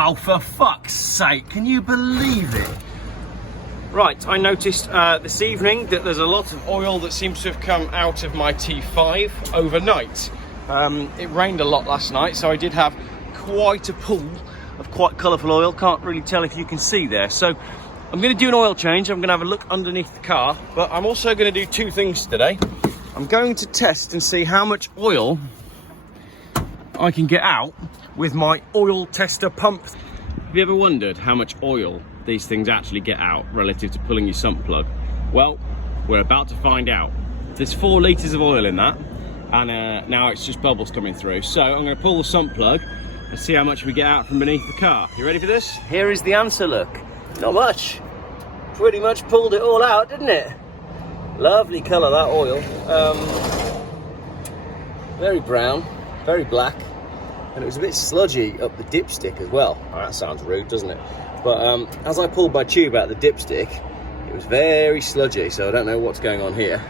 Oh, for fuck's sake, can you believe it? Right, I noticed this evening that there's a lot of oil that seems to have come out of my T5 overnight. It rained a lot last night, so I did have quite a pool of quite colourful oil. Can't really tell if you can see there. So I'm going to do an oil change. I'm going to have a look underneath the car, but I'm also going to do two things today. I'm going to test and see how much oil I can get out with my oil tester pump. Have you ever wondered how much oil these things actually get out relative to pulling your sump plug? Well, we're about to find out. There's 4 litres of oil in that, and now it's just bubbles coming through. So I'm going to pull the sump plug and see how much we get out from beneath the car. You ready for this? Here is the answer, look. Not much. Pretty much pulled it all out, didn't it? Lovely colour, that oil. Very brown, very black, and it was a bit sludgy up the dipstick as well. Oh, that sounds rude, doesn't it? But as I pulled my tube out of the dipstick, it was very sludgy, so I don't know what's going on here.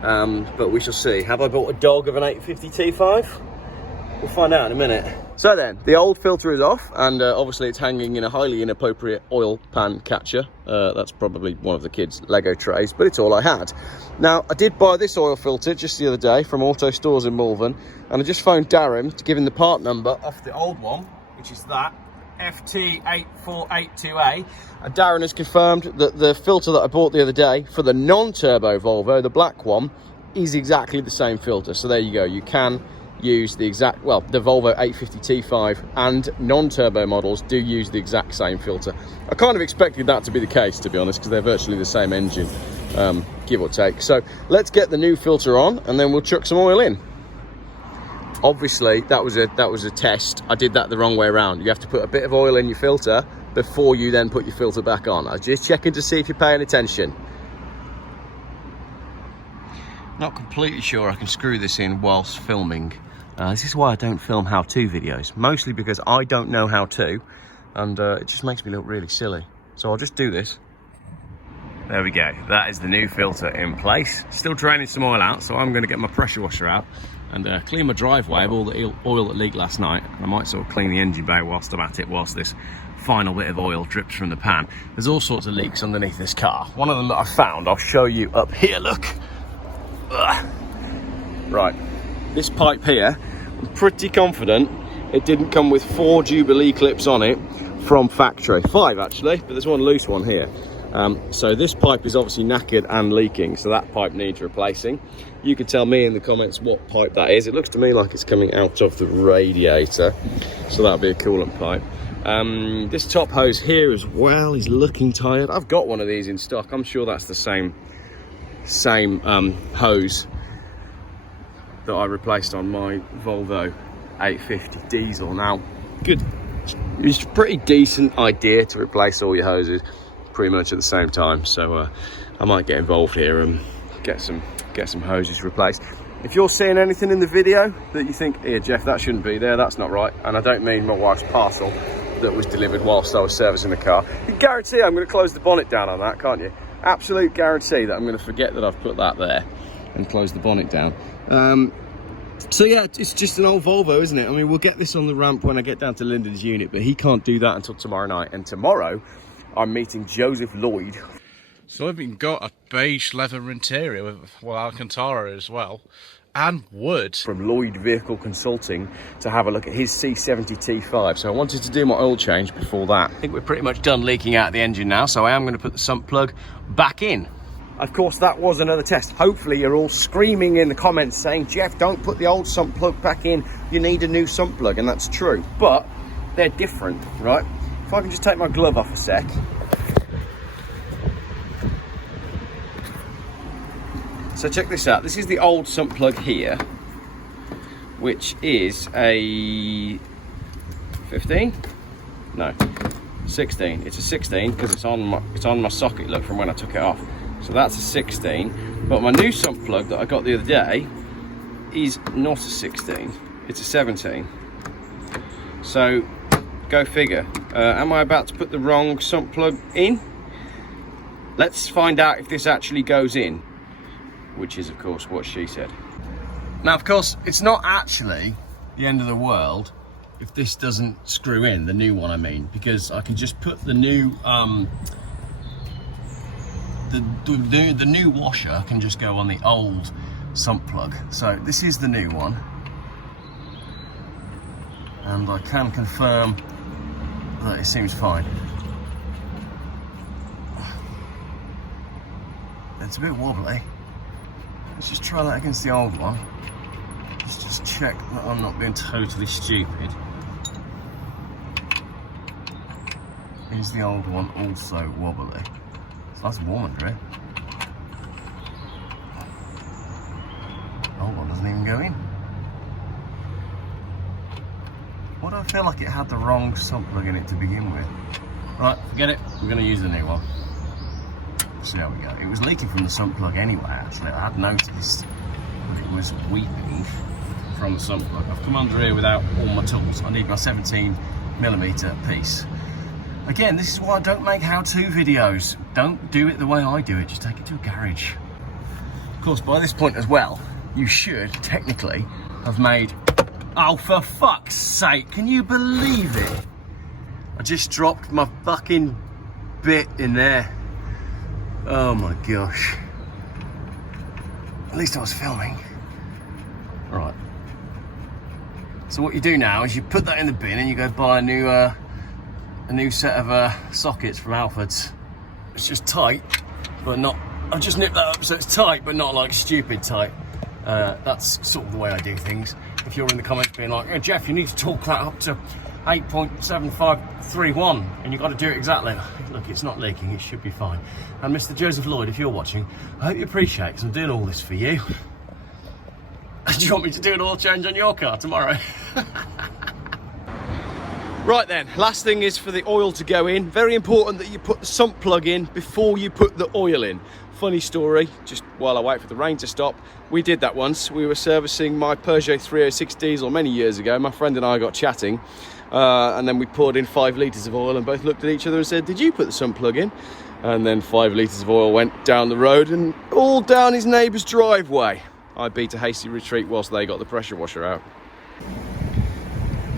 But we shall see. Have I bought a dog of an 850 T5? We'll find out in a minute. So then, the old filter is off, and obviously it's hanging in a highly inappropriate oil pan catcher. That's probably one of the kids' Lego trays, but it's all I had. Now, I did buy this oil filter just the other day from Auto Stores in Malvern, and I just phoned Darren to give him the part number off the old one, which is that, FT8482A, and Darren has confirmed that the filter that I bought the other day for the non-turbo Volvo, the black one, is exactly the same filter. So there you go, you can use the exact, well, the Volvo 850 T5 and non-turbo models do use the exact same filter. I kind of expected that to be the case, to be honest, because they're virtually the same engine, give or take. So let's get the new filter on and then we'll chuck some oil in. Obviously that was a test. I did that the wrong way around. You have to put a bit of oil in your filter before you then put your filter back on. I was just checking to see if you're paying attention. Not completely sure I can screw this in whilst filming. This is why I don't film how-to videos, mostly because I don't know how to, and it just makes me look really silly. So I'll just do this. There we go, that is the new filter in place. Still draining some oil out, so I'm going to get my pressure washer out and clean my driveway of all the oil that leaked last night. I might sort of clean the engine bay whilst I'm at it, whilst this final bit of oil drips from the pan. There's all sorts of leaks underneath this car. One of them that I found, I'll show you up here, look. Ugh. Right, this pipe here, I'm pretty confident it didn't come with 4 Jubilee clips on it from factory. 5 actually, but there's one loose one here. So this pipe is obviously knackered and leaking, so that pipe needs replacing. You can tell me in the comments what pipe that is. It looks to me like it's coming out of the radiator, so that'll be a coolant pipe. This top hose here as well is looking tired. I've got one of these in stock. I'm sure that's the same hose that I replaced on my Volvo 850 diesel. Now, it's a pretty decent idea to replace all your hoses pretty much at the same time, so I might get involved here and get some hoses replaced. If you're seeing anything in the video that you think, here Geoff, that shouldn't be there, that's not right, and I don't mean my wife's parcel that was delivered whilst I was servicing the car, you can guarantee I'm going to close the bonnet down on that, can't you? Absolute guarantee that I'm going to forget that I've put that there and close the bonnet down. So yeah, it's just an old Volvo, isn't it? I mean, we'll get this on the ramp when I get down to Lyndon's unit, but he can't do that until tomorrow night. And tomorrow, I'm meeting Joseph Lloyd. So I've even got a beige leather interior with, well, Alcantara as well, and wood. From Lloyd Vehicle Consulting to have a look at his C70 T5. So I wanted to do my oil change before that. I think we're pretty much done leaking out the engine now, so I am going to put the sump plug back in. Of course, that was another test. Hopefully you're all screaming in the comments saying, Geoff, don't put the old sump plug back in. You need a new sump plug, and that's true. But they're different, right? If I can just take my glove off a sec. So check this out. This is the old sump plug here, which is a 15? No, 16. It's a 16 because it's on my socket, look, from when I took it off. So that's a 16, but my new sump plug that I got the other day is not a 16, it's a 17. So, go figure. Am I about to put the wrong sump plug in? Let's find out if this actually goes in, which is of course what she said. Now of course, it's not actually the end of the world if this doesn't screw in, the new one I mean, because I can just put the new the new washer can just go on the old sump plug. So this is the new one, and I can confirm that it seems fine. It's a bit wobbly. Let's just try that against the old one. Let's just check that I'm not being totally stupid. Is the old one also wobbly? So that's warm under it. The old one doesn't even go in. Why do I feel like it had the wrong sump plug in it to begin with? Right, forget it. We're going to use the new one. So there we go. It was leaking from the sump plug anyway, actually. I had noticed that it was weeping from the sump plug. I've come under here without all my tools. I need my 17mm piece. Again, this is why I don't make how-to videos. Don't do it the way I do it. Just take it to a garage. Of course, by this point as well, you should technically have made... Oh, for fuck's sake, can you believe it? I just dropped my fucking bit in there. Oh my gosh. At least I was filming. Right. So what you do now is you put that in the bin and you go buy a new set of sockets from Alfred's. It's just tight, but not... I've just nipped that up so it's tight, but not like stupid tight. That's sort of the way I do things. If you're in the comments being like, oh, Geoff, you need to torque that up to 8.7531 and you've got to do it exactly. Look, it's not leaking, it should be fine. And Mr. Joseph Lloyd, if you're watching, I hope you appreciate it because I'm doing all this for you. Do you want me to do an oil change on your car tomorrow? Right then, last thing is for the oil to go in. Very important that you put the sump plug in before you put the oil in. Funny story, just while I wait for the rain to stop, we did that once. We were servicing my Peugeot 306 diesel many years ago. My friend and I got chatting, and then we poured in 5 litres of oil and both looked at each other and said, did you put the sump plug in? And then 5 litres of oil went down the road and all down his neighbour's driveway. I beat a hasty retreat whilst they got the pressure washer out.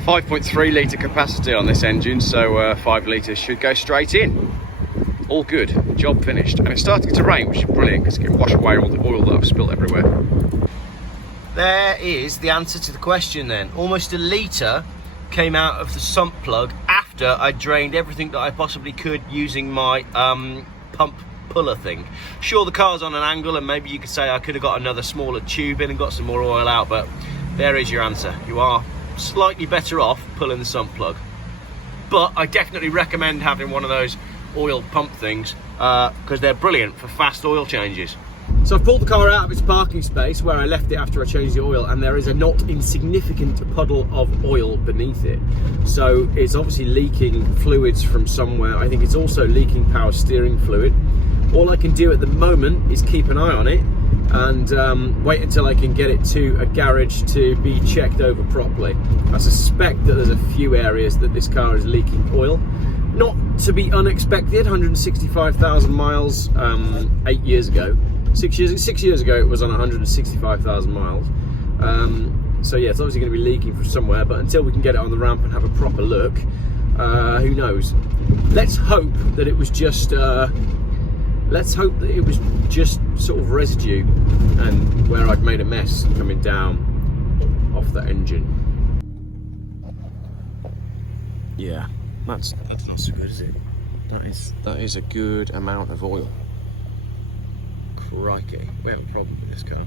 5.3 litre capacity on this engine, so 5 litres should go straight in. All good, job finished. And it's starting to rain, which is brilliant because it can wash away all the oil that I've spilled everywhere. There is the answer to the question then. Almost a litre came out of the sump plug after I drained everything that I possibly could using my pump puller thing. Sure, the car's on an angle and maybe you could say I could have got another smaller tube in and got some more oil out, but there is your answer. You are slightly better off pulling the sump plug. But I definitely recommend having one of those oil pump things because they're brilliant for fast oil changes. So I've pulled the car out of its parking space where I left it after I changed the oil, and there is a not insignificant puddle of oil beneath it. So it's obviously leaking fluids from somewhere. I think it's also leaking power steering fluid. All I can do at the moment is keep an eye on it and wait until I can get it to a garage to be checked over properly. I suspect that there's a few areas that this car is leaking oil. Not to be unexpected, 165,000 miles 8 years ago. 6 years ago it was on 165,000 miles. So yeah, it's obviously going to be leaking from somewhere, but until we can get it on the ramp and have a proper look, who knows. Let's hope that it was just sort of residue and where I'd made a mess coming down off the engine. Yeah, that's not so good, is it? That is a good amount of oil. Crikey, we have a problem with this car.